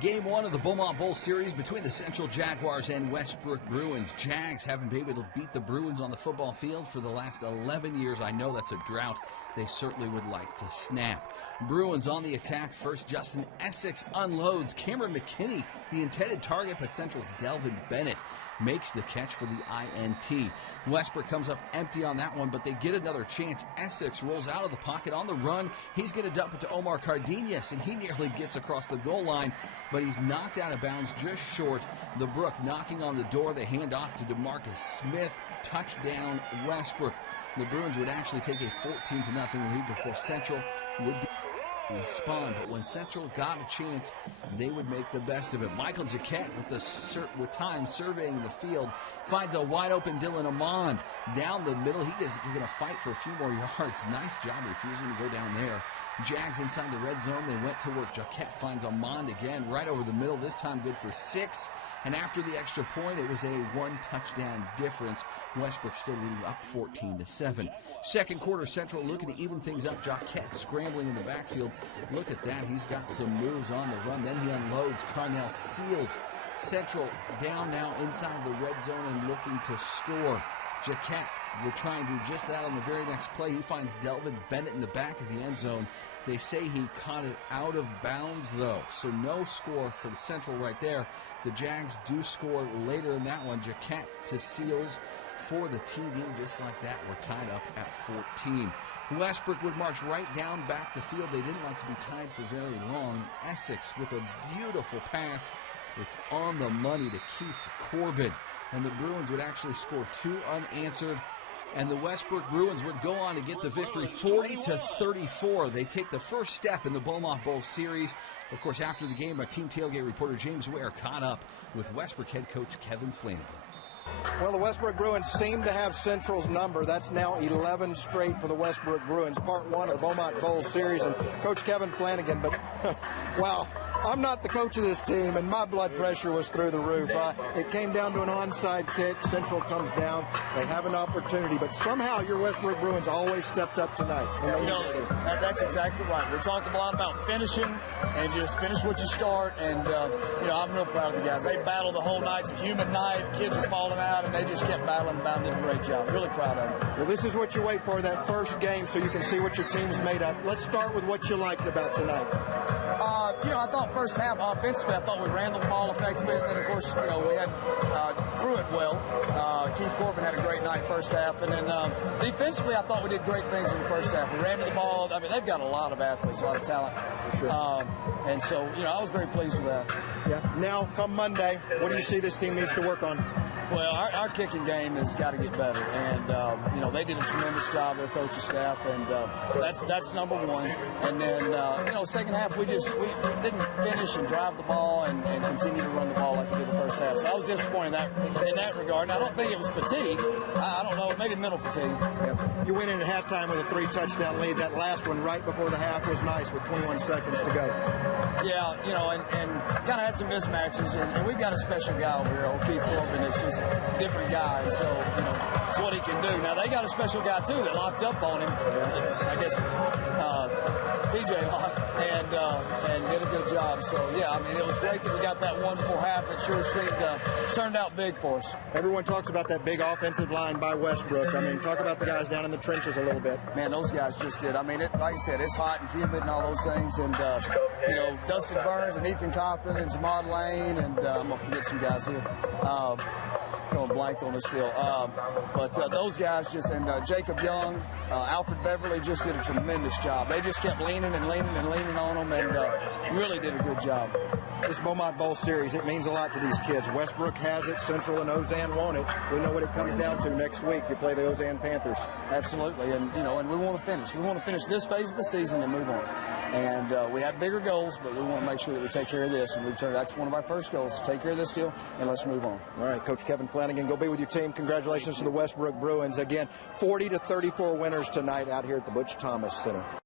Game 1 of the Beaumont Bowl Series between the Central Jaguars and West Brook Bruins. Jags haven't been able to beat the Bruins on the football field for the last 11 years. I know that's a drought they certainly would like to snap. Bruins on the attack. First, Justin Essex unloads. Cameron McKinney, the intended target, but Central's Delvin Bennett makes the catch for the INT. Westbrook comes up empty on that one, but they get another chance. Essex rolls out of the pocket on the run. He's going to dump it to Omar Cardenas, and he nearly gets across the goal line, but he's knocked out of bounds just short. The Brook knocking on the door. They hand off to DeMarcus Smith. Touchdown, Westbrook. The Bruins would actually take a 14-0 lead before Central would respond, but when Central got a chance, they would make the best of it. Michael Jaquette with time surveying the field finds a wide open Dylan Amond down the middle. He's going to fight for a few more yards. Nice job refusing to go down there. Jags inside the red zone. They went to work. Jaquette finds Amond again right over the middle, this time good for 6. And after the extra point, it was a 1-touchdown difference. Westbrook still leading up 14-7. Second quarter, Central looking to even things up. Jaquette scrambling in the backfield. Look at that. He's got some moves on the run. Then he unloads. Carnell Seals. Central down now inside the red zone and looking to score. Jaquette will try and do just that on the very next play. He finds Delvin Bennett in the back of the end zone. They say he caught it out of bounds, though, so no score for the Central right there. The Jags do score later in that one. Jaquette to Seals for the TD, just like that. We're tied up at 14. Westbrook would march right down back the field. They didn't like to be tied for very long. Essex with a beautiful pass. It's on the money to Keith Corbin. And the Bruins would actually score 2 unanswered. And the Westbrook Bruins would go on to get the victory 40-34. They take the first step in the Beaumont Bowl Series. Of course, after the game, our Team Tailgate reporter James Ware caught up with Westbrook head coach Kevin Flanagan. Well, the Westbrook Bruins seem to have Central's number. That's now 11 straight for the Westbrook Bruins. Part 1 of the Beaumont Bowl Series. And Coach Kevin Flanagan, but wow. I'm not the coach of this team, and my blood pressure was through the roof. It came down to an onside kick. Central comes down. They have an opportunity, but somehow your Westbrook Bruins always stepped up tonight. That's exactly right. We're talking a lot about finishing and just finish what you start. And, I'm real proud of the guys. They battled the whole night. It's a humid night. Kids are falling out, and they just kept battling and did a great job. Really proud of them. Well, this is what you wait for, that first game, so you can see what your team's made of. Let's start with what you liked about tonight. I thought first half offensively, I thought we ran the ball effectively, and then of course, we had threw it well. Keith Corbin had a great night first half, and then defensively, I thought we did great things in the first half. We ran to the ball. I mean, they've got a lot of athletes, a lot of talent, and so I was very pleased with that. Yeah. Now, come Monday, what do you see this team needs to work on? Well, our kicking game has got to get better, and they did a tremendous job, their coaching staff, and that's number one. And then second half we didn't finish and drive the ball and continue to run the ball like we did the first half. So I was disappointed in that regard. And I don't think it was fatigue. I don't know, maybe mental fatigue. Yep. You went in at halftime with a 3-touchdown lead. That last one right before the half was nice with 21 seconds to go. Yeah, and kind of had some mismatches, and we've got a special guy over here, Keith Corbin. It's just a different guy, and so it's what he can do. Now they got a special guy too that locked up on him. I guess PJ locked and did a good job. So yeah, it was great that we got that one before half. It sure seemed turned out big for us. Everyone talks about that big offensive line by Westbrook. Talk about the guys down in the trenches a little bit. Man, those guys just did. Like I said, it's hot and humid and all those things, and Dustin Burns and Ethan Coughlin and Jamad Lane, and I'm gonna forget some guys here. Going blank on it still. But those guys and Jacob Young, Alfred Beverly just did a tremendous job. They just kept leaning on them and really did a good job. This Beaumont Bowl Series, it means a lot to these kids. Westbrook has it, Central and Ozen want it. We know what it comes down to next week. You play the Ozen Panthers. Absolutely, and we want to finish. We want to finish this phase of the season and move on. And we have bigger goals, but we want to make sure that we take care of this. And that's one of our first goals, to take care of this deal, and let's move on. All right, Coach Kevin Flanagan, go be with your team. Congratulations to the Westbrook Bruins. Again, 40-34 winners tonight out here at the Butch Thomas Center.